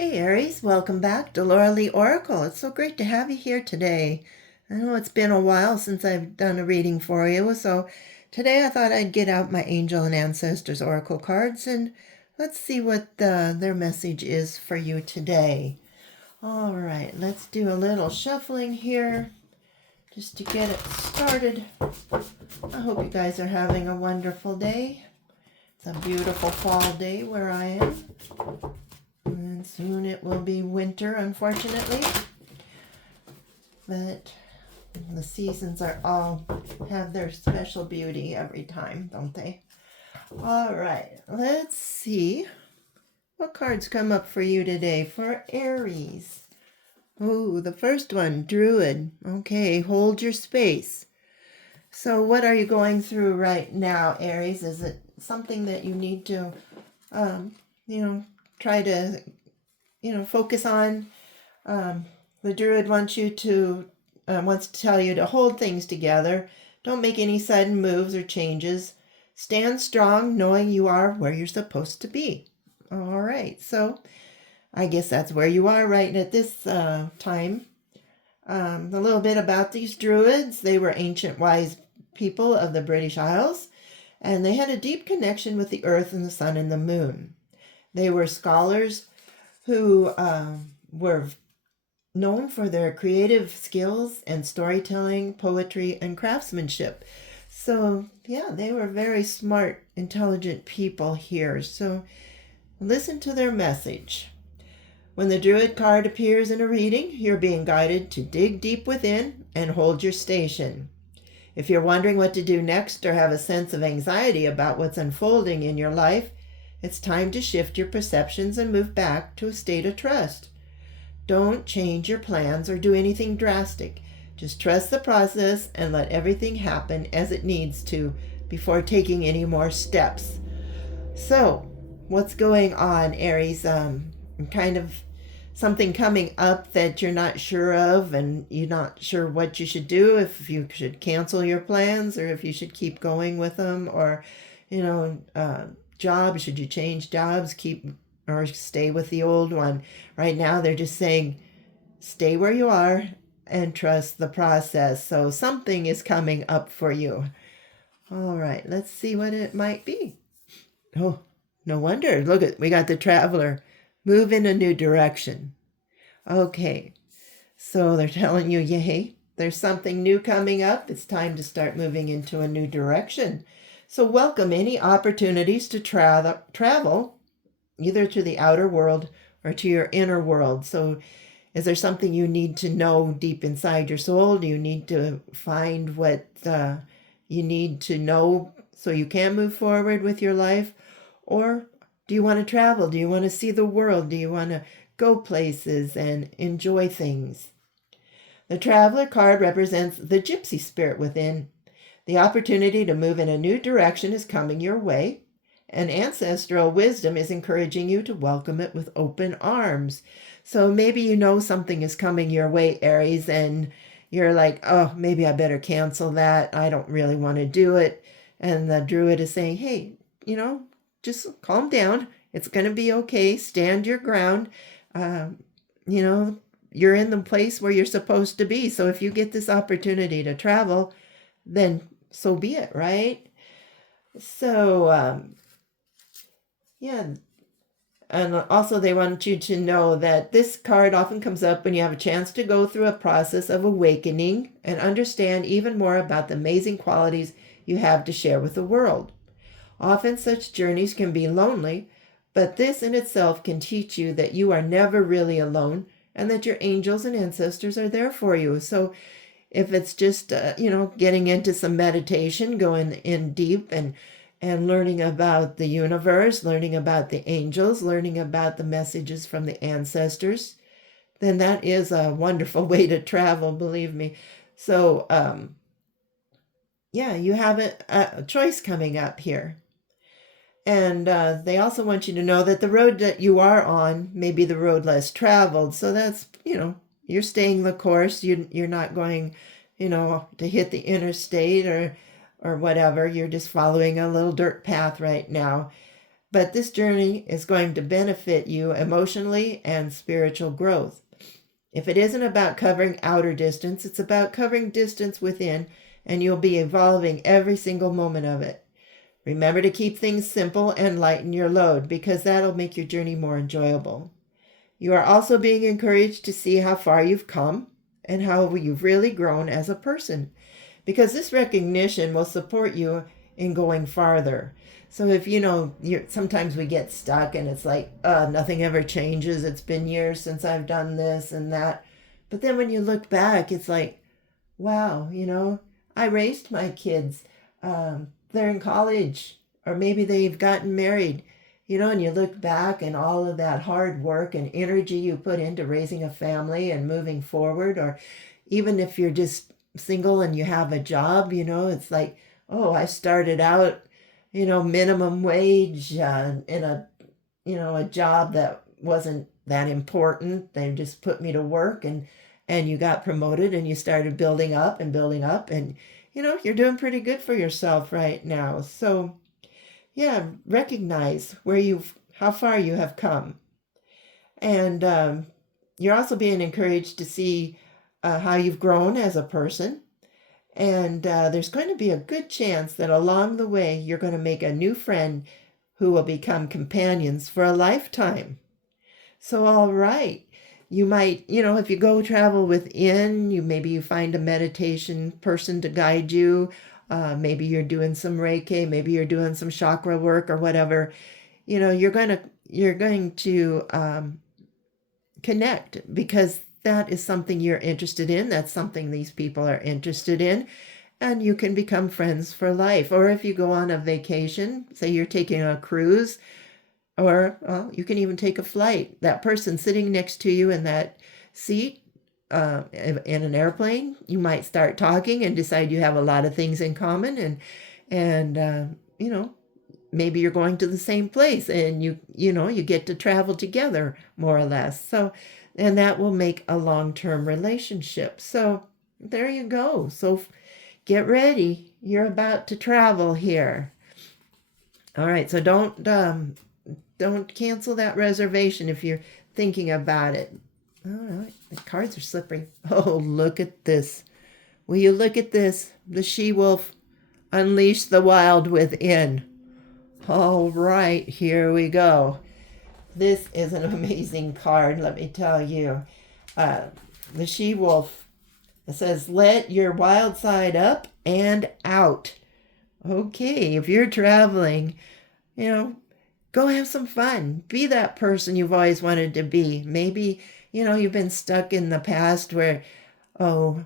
Hey Aries, welcome back to Laura Lee Oracle. It's so great to have you here today. I know it's been a while since I've done a reading for you, so today I thought I'd get out my Angel and Ancestors Oracle cards and let's see what their message is for you today. All right, let's do a little shuffling here just to get it started. I hope you guys are having a wonderful day. It's a beautiful fall day where I am. And soon it will be winter, unfortunately. But the seasons are all have their special beauty every time, don't they? All right, let's see what cards come up for you today for Aries. Oh, the first one, Druid. Okay, hold your space. So what are you going through right now, Aries? Is it something that you need to, try to focus on? The Druid wants to tell you to hold things together. Don't make any sudden moves or changes. Stand strong, knowing you are where you're supposed to be. All right, so I guess that's where you are right at this time. A little bit about these Druids. They were ancient wise people of the British Isles, and they had a deep connection with the earth and the sun and the moon. They were scholars who were known for their creative skills and storytelling, poetry, and craftsmanship. So, yeah, they were very smart, intelligent people here. So, listen to their message. When the Druid card appears in a reading, you're being guided to dig deep within and hold your station. If you're wondering what to do next or have a sense of anxiety about what's unfolding in your life, it's time to shift your perceptions and move back to a state of trust. Don't change your plans or do anything drastic. Just trust the process and let everything happen as it needs to before taking any more steps. So, what's going on, Aries? Kind of something coming up that you're not sure of and you're not sure what you should do, if you should cancel your plans or if you should keep going with them, or, job, should you change jobs, keep or stay with the old one? Right now they're just saying stay where you are and trust the process. So something is coming up for you. All right, let's see what it might be. Oh, no wonder. Look at, we got the Traveler. Move in a new direction. Okay, so they're telling you, yay, there's something new coming up. It's time to start moving into a new direction. So welcome any opportunities to travel, either to the outer world or to your inner world. So is there something you need to know deep inside your soul? Do you need to find what you need to know so you can move forward with your life? Or do you want to travel? Do you want to see the world? Do you want to go places and enjoy things? The Traveler card represents the gypsy spirit within. The opportunity to move in a new direction is coming your way, and ancestral wisdom is encouraging you to welcome it with open arms. So maybe you know something is coming your way, Aries, and you're like, oh, maybe I better cancel that. I don't really want to do it. And the Druid is saying, hey, just calm down. It's going to be okay. Stand your ground. You're in the place where you're supposed to be. So if you get this opportunity to travel, then so be it, right? So, yeah. And also they want you to know that this card often comes up when you have a chance to go through a process of awakening and understand even more about the amazing qualities you have to share with the world. Often such journeys can be lonely, but this in itself can teach you that you are never really alone and that your angels and ancestors are there for you. So if it's just, getting into some meditation, going in deep and learning about the universe, learning about the angels, learning about the messages from the ancestors, then that is a wonderful way to travel, believe me. So, you have a choice coming up here. And they also want you to know that the road that you are on may be the road less traveled. So that's, you're staying the course. You're not going, to hit the interstate or whatever. You're just following a little dirt path right now. But this journey is going to benefit you emotionally and spiritual growth. If it isn't about covering outer distance, it's about covering distance within, and you'll be evolving every single moment of it. Remember to keep things simple and lighten your load, because that'll make your journey more enjoyable. You are also being encouraged to see how far you've come and how you've really grown as a person, because this recognition will support you in going farther. So if sometimes we get stuck and it's like, nothing ever changes. It's been years since I've done this and that. But then when you look back, it's like, wow, I raised my kids. They're in college, or maybe they've gotten married, and you look back and all of that hard work and energy you put into raising a family and moving forward. Or even if you're just single and you have a job, it's like, oh, I started out, minimum wage in a job that wasn't that important. They just put me to work, and you got promoted and you started building up and building up, and you're doing pretty good for yourself right now. So yeah, recognize how far you have come. And you're also being encouraged to see how you've grown as a person. And there's going to be a good chance that along the way, you're going to make a new friend who will become companions for a lifetime. So, all right. You might, if you go travel within, maybe you find a meditation person to guide you. Maybe you're doing some Reiki, maybe you're doing some chakra work or whatever. You're going to connect, because that is something you're interested in. That's something these people are interested in. And you can become friends for life. Or if you go on a vacation, say you're taking a cruise, or you can even take a flight. That person sitting next to you in that seat in an airplane, you might start talking and decide you have a lot of things in common, and maybe you're going to the same place, and you get to travel together more or less. So, and that will make a long-term relationship. So there you go. So get ready. You're about to travel here. All right. So don't cancel that reservation if you're thinking about it. All right. The cards are slippery. Oh, look at this. Will you look at this? The she-wolf, unleash the wild within. All right, here we go. This is an amazing card, let me tell you. The she-wolf, it says, let your wild side up and out. Okay, if you're traveling, go have some fun. Be that person you've always wanted to be. Maybe, you've been stuck in the past where, you're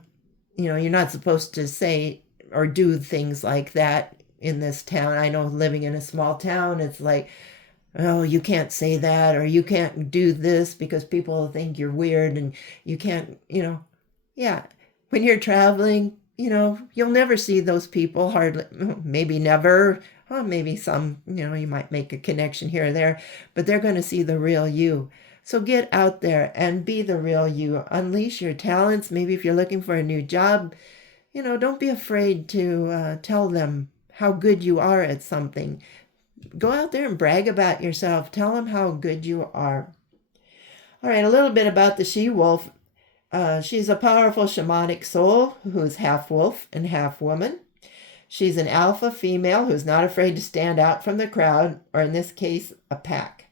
not supposed to say or do things like that in this town. I know living in a small town, it's like, oh, you can't say that, or you can't do this because people think you're weird, and you can't, yeah. When you're traveling, you'll never see those people, hardly, maybe never. Maybe some, you might make a connection here or there, but they're going to see the real you. So get out there and be the real you. Unleash your talents. Maybe if you're looking for a new job, don't be afraid to tell them how good you are at something. Go out there and brag about yourself. Tell them how good you are. All right, a little bit about the she-wolf. She's a powerful shamanic soul who's half wolf and half woman. She's an alpha female who's not afraid to stand out from the crowd, or in this case, a pack.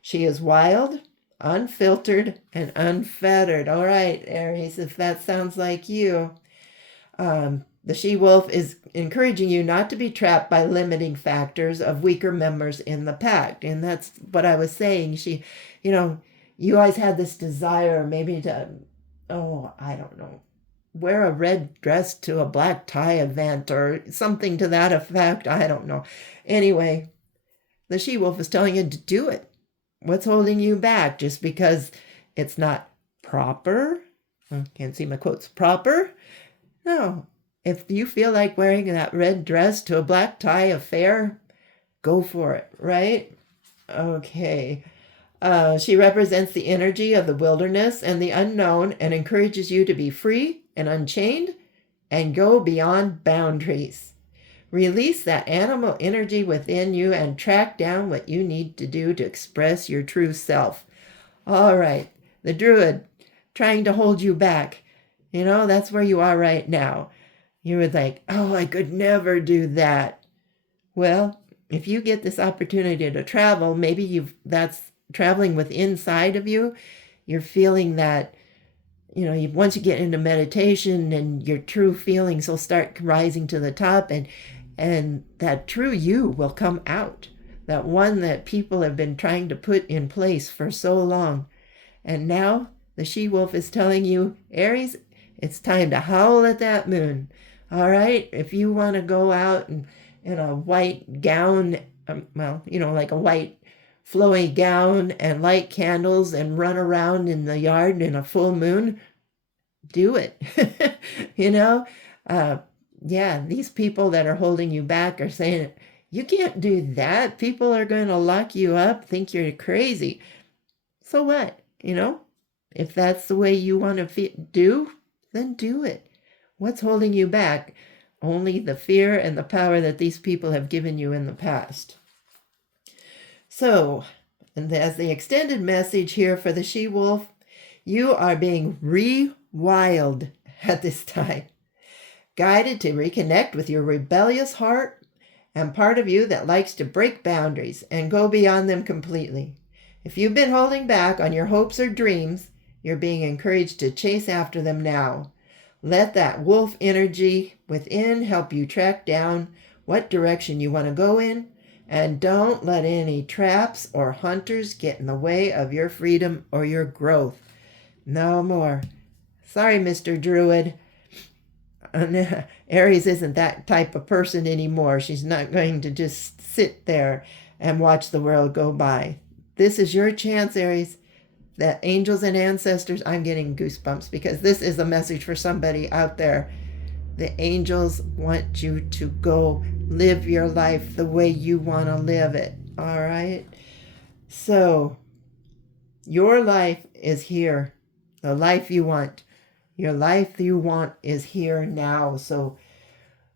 She is wild, unfiltered, and unfettered. All right, Aries, if that sounds like you. The she-wolf is encouraging you not to be trapped by limiting factors of weaker members in the pack. And that's what I was saying. You always had this desire maybe to, I don't know, wear a red dress to a black tie event or something to that effect. I don't know. Anyway, the she-wolf is telling you to do it. What's holding you back? Just because it's not proper? I can't see my quotes. Proper? No. If you feel like wearing that red dress to a black tie affair, go for it, right? Okay. She represents the energy of the wilderness and the unknown, and encourages you to be free and unchained and go beyond boundaries. Release that animal energy within you and track down what you need to do to express your true self. All right, the druid trying to hold you back. That's where you are right now. You would like, oh, I could never do that. Well, if you get this opportunity to travel, maybe that's traveling with inside of you. You're feeling that, once you get into meditation and your true feelings will start rising to the top, and that true you will come out. That one that people have been trying to put in place for so long. And now the she-wolf is telling you, Aries, it's time to howl at that moon. All right? If you want to go out in a white gown, like a white flowy gown and light candles and run around in the yard in a full moon, do it. These people that are holding you back are saying, you can't do that. People are going to lock you up, think you're crazy. So what? If that's the way you want to do, then do it. What's holding you back? Only the fear and the power that these people have given you in the past. So, and as the extended message here for the she-wolf, you are being rewild at this time, guided to reconnect with your rebellious heart and part of you that likes to break boundaries and go beyond them completely. If you've been holding back on your hopes or dreams, you're being encouraged to chase after them now. Let that wolf energy within help you track down what direction you want to go in, and don't let any traps or hunters get in the way of your freedom or your growth. No more. Sorry, Mr. Druid. Aries isn't that type of person anymore. She's not going to just sit there and watch the world go by. This is your chance, Aries. The angels and ancestors, I'm getting goosebumps because this is a message for somebody out there. The angels want you to go live your life the way you want to live it. All right? So, your life is here. The life you want. Your life you want is here now. So,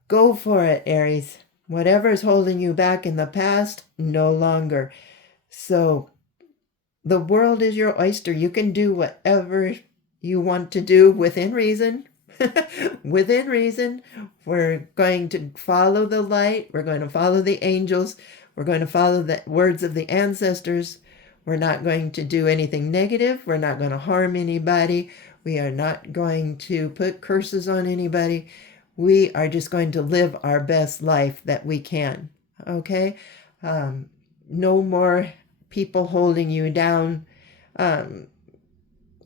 go for it, Aries. Whatever is holding you back in the past, no longer. So, the world is your oyster. You can do whatever you want to do within reason. Within reason. We're going to follow the light. We're going to follow the angels. We're going to follow the words of the ancestors. We're not going to do anything negative. We're not going to harm anybody. We are not going to put curses on anybody. We are just going to live our best life that we can. Okay? No more people holding you down.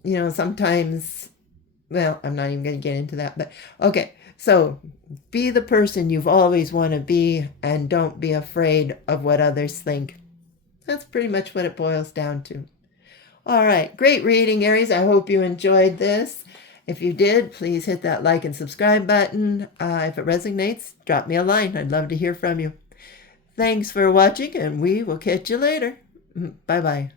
Sometimes, well, I'm not even going to get into that, but okay. So be the person you've always want to be and don't be afraid of what others think. That's pretty much what it boils down to. All right. Great reading, Aries. I hope you enjoyed this. If you did, please hit that like and subscribe button. If it resonates, drop me a line. I'd love to hear from you. Thanks for watching, and we will catch you later. Bye-bye.